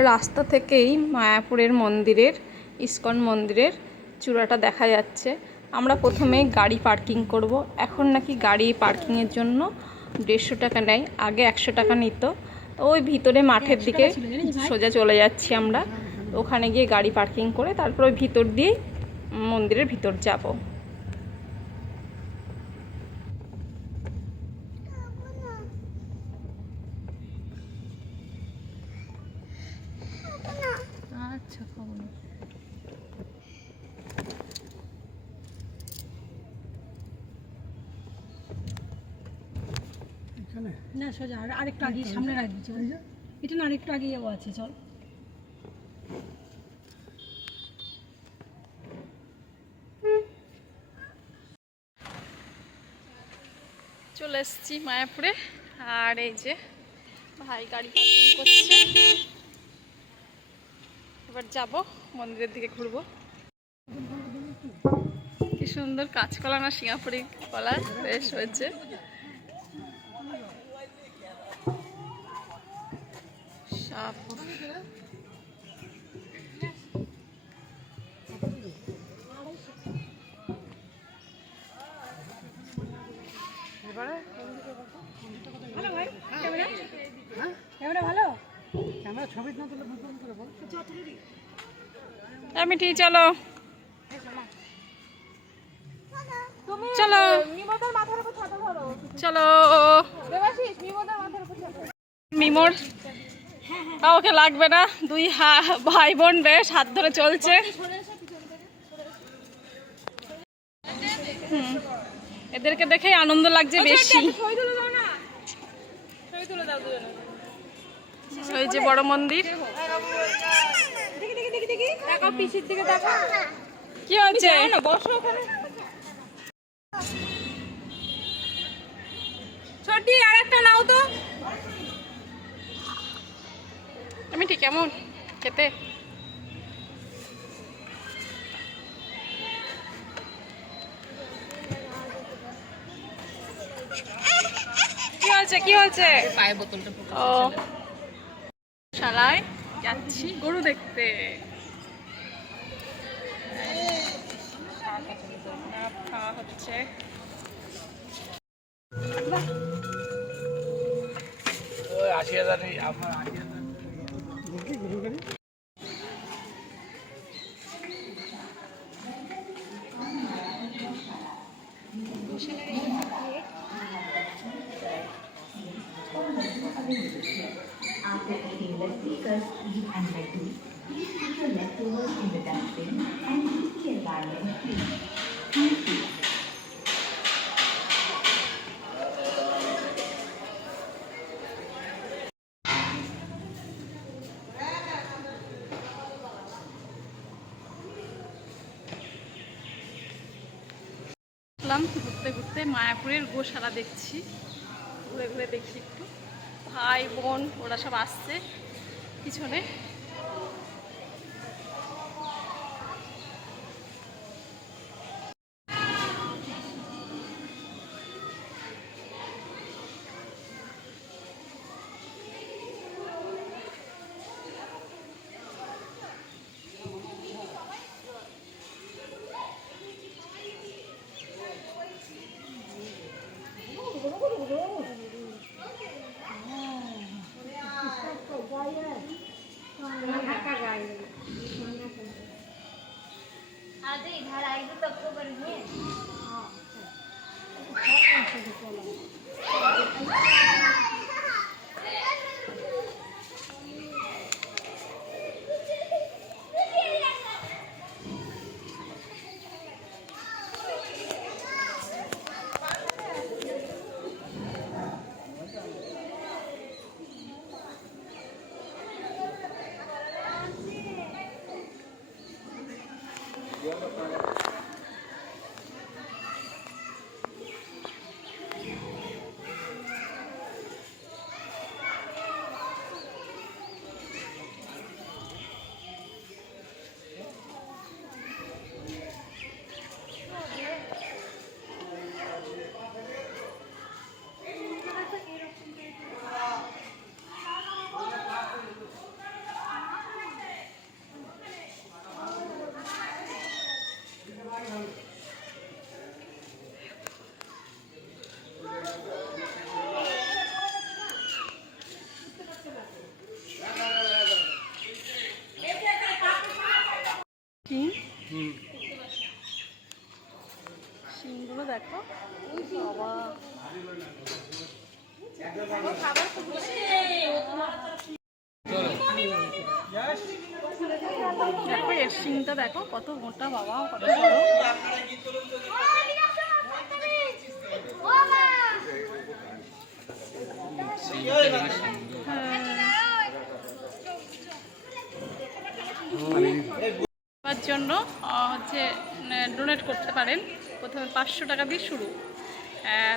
রাস্তা থেকেই মায়াপুরের মন্দিরের ইস্কন মন্দিরের চূড়াটা দেখা যাচ্ছে। আমরা প্রথমে গাড়ি পার্কিং করব। এখন নাকি গাড়ি পার্কিংয়ের জন্য 150 টাকা নেয়, আগে 100 টাকা নিত। ওই ভিতরে মাঠের দিকে সোজা চলে যাচ্ছি আমরা, ওখানে গিয়ে গাড়ি পার্কিং করে তারপর ওই ভিতর দিয়ে মন্দিরের ভিতর যাব। আচ্ছা, খবর না, সোজা আরেকটু আগে সামনে রাখবি। চল, এটা না আরেকটু আগে যাবো আছে। চল, চলে এসেছি মায়াপুরে। আর এই যে ভাই গাড়ি পার্কিং করছে, এবার যাব মন্দিরের দিকে ঘুরবো। কি সুন্দর কাঁচকলা না সিঙ্গাপুরি কলা বেশ হয়েছে। আমি ঠিক, চলো চলো চলো। মিমোর ওকে লাগবে না, দুই ভাই বোন বেশ হাত ধরে চলছে। এদেরকে দেখেই আনন্দ লাগছে বেশি। ওই যে বড় মন্দির, কি হচ্ছে? ছোটি আর একটা নাও তো। আমি ঠিক কেমন খেতে? কি হয়েছে, কি হয়েছে? পায়ের বোতলটা ও শালায় যাচ্ছি গরু দেখতে। খাওয়া হচ্ছে। After eating leftovers, eat and lettuce. Please put your leftovers in the dustbin and keep the environment clean. Thank you. ঘুরতে ঘুরতে মায়াপুরের গোশালা দেখছি, ঘুরে ঘুরে দেখি একটু। ভাই বোন ওরা সব আসছে পিছনে। इधर आएगी तब तो करेंगे। এর শিংটা দেখো কত মোটা, বাবা কত বড়। আমার জন্য হচ্ছে ডোনেট করতে পারেন। প্রথমে 500 টাকা দিয়ে শুরু,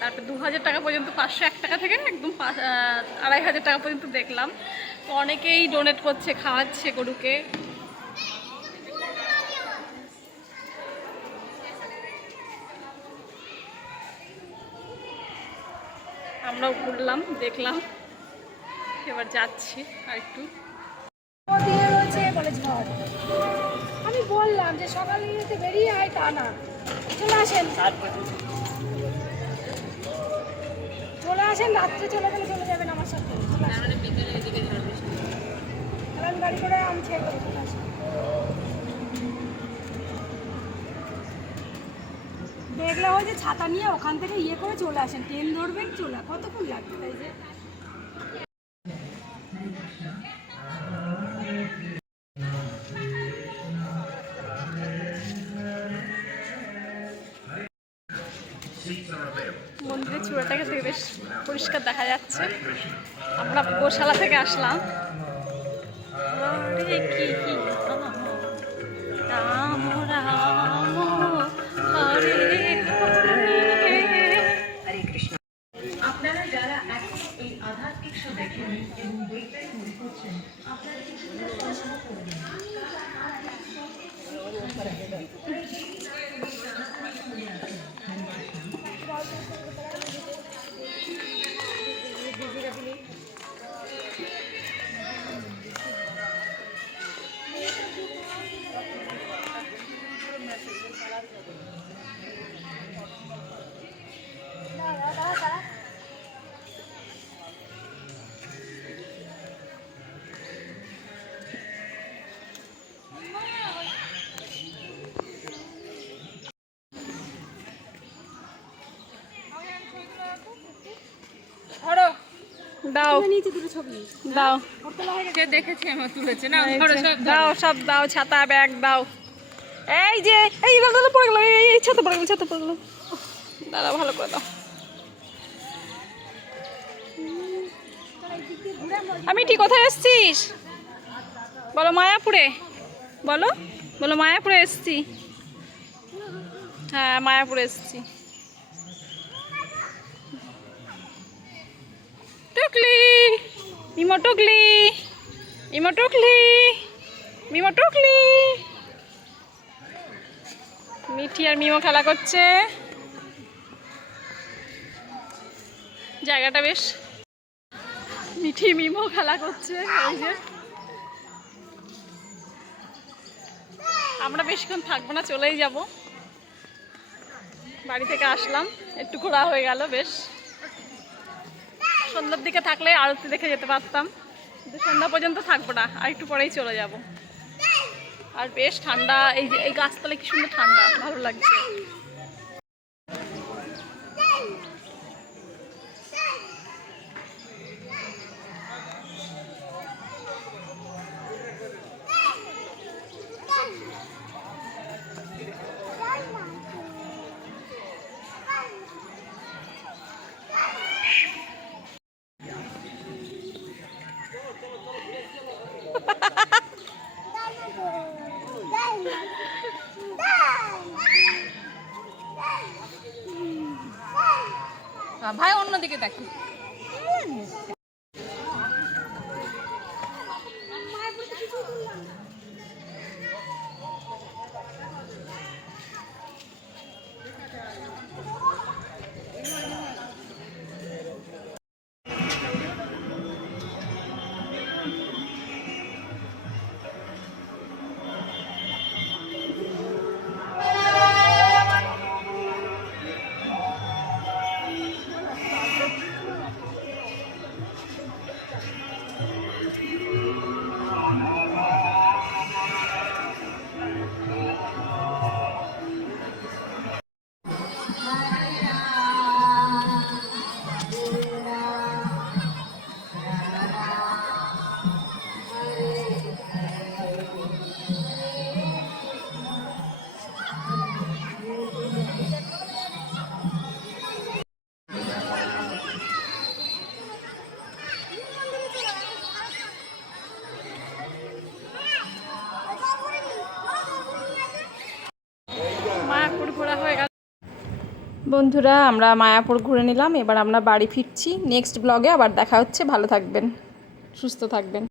তারপর 2000 টাকা পর্যন্ত, 501 টাকা থেকে একদম 2500 টাকা পর্যন্ত দেখলাম। তো অনেকেই ডোনেট করছে, খাওয়াচ্ছে গরুকে। আমরাও ঘুরলাম, দেখলাম, এবার যাচ্ছি আর একটু। দিয়ে রয়েছে কলেজ ঘর। আমি বললাম যে সকালে যেতে বেরিয়ে আয়, তা না, চলে আসেন রাত্রে চলে গেলে চলে যাবেন আমার সাথে। আমি গাড়ি করে আনছি, একবারে চলে আসেন। দেখলে ওই যে ছাতা নিয়ে ওখান থেকে ইয়ে করে চলে আসেন, ট্রেন ধরবেন, চলে কতক্ষণ লাগবে তাই যে। মন্দিরের চূড়াটাকে থেকে বেশ পরিষ্কার দেখা যাচ্ছে। আমরা গোশালা থেকে আসলাম। আরে কি কি রাম রাম হরে আপনারা যারা এখন এই আধ্যাত্মিক শো দেখেন এবং দেখতে শুরু করছেন, আপনারা কিছুটা পছন্দ করবেন। দাও নিচে দুটো ছবি দাও, সে দেখেছি আমার তুলেছে না, দাও সব দাও, ছাতা ব্যাগ দাও। এই যে এই দাদা পড়ে গেল, এই ছাতা পড়ে গেল, ছাতা পড়ে গেল, দাদা ভালো করে দাও। আমি ঠিক কোথায় এসছিস বলো? মায়াপুরে, বলো বলো মায়াপুরে এসছি। হ্যাঁ মায়াপুরে এসছি। টুকলি মিমো, টুকলি মিমো, টুকলি মিমো, টুকলি। মিঠি আর মিমো খেলা করছে। জায়গাটা বেশ, মিঠি মিমো খেলা করছে। এই যে আমরা বেশিক্ষণ থাকবো না, চলেই যাব। বাড়ি থেকে আসলাম, একটু ঘোরা হয়ে গেল। বেশ সন্ধ্যার দিকে থাকলে আরতি দেখে যেতে পারতাম, কিন্তু সন্ধ্যা পর্যন্ত থাকবো না, আর একটু পরেই চলে যাব। আর বেশ ঠান্ডা, এই যে এই গাছতলায় কি সুন্দর ঠান্ডা, ভালো লাগছে। ভাই অন্যদিকে দেখি। বন্ধুরা আমরা মায়াপুর ঘুরে নিলাম, এবার আমরা বাড়ি ফিরছি। নেক্সট ব্লগে আবার দেখা হচ্ছে। ভালো থাকবেন, সুস্থ থাকবেন।